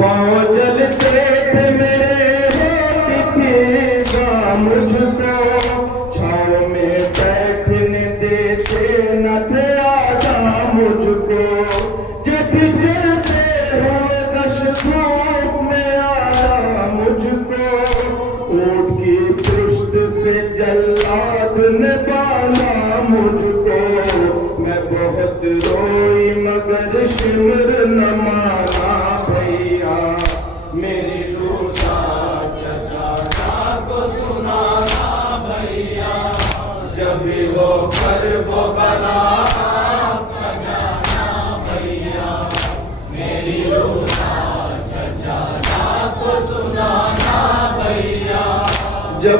पाँव जलते थे मेरे, होती थी गाँ मुझको, छाँव में बैठने देते न थे आजा मुझको। जब चलते हुए कश धूप में आया मुझको, ऊँट की पुष्ट से जल्लाद ने बांधा मुझको। मैं बहुत रोई मगर शिमर न माना भैया, मेरी लूटा चचा को सुनाना भैया, जब भी हो कर वो बला आपका जाना भैया, मेरी लूटा चचा को सुनाना भैया। जब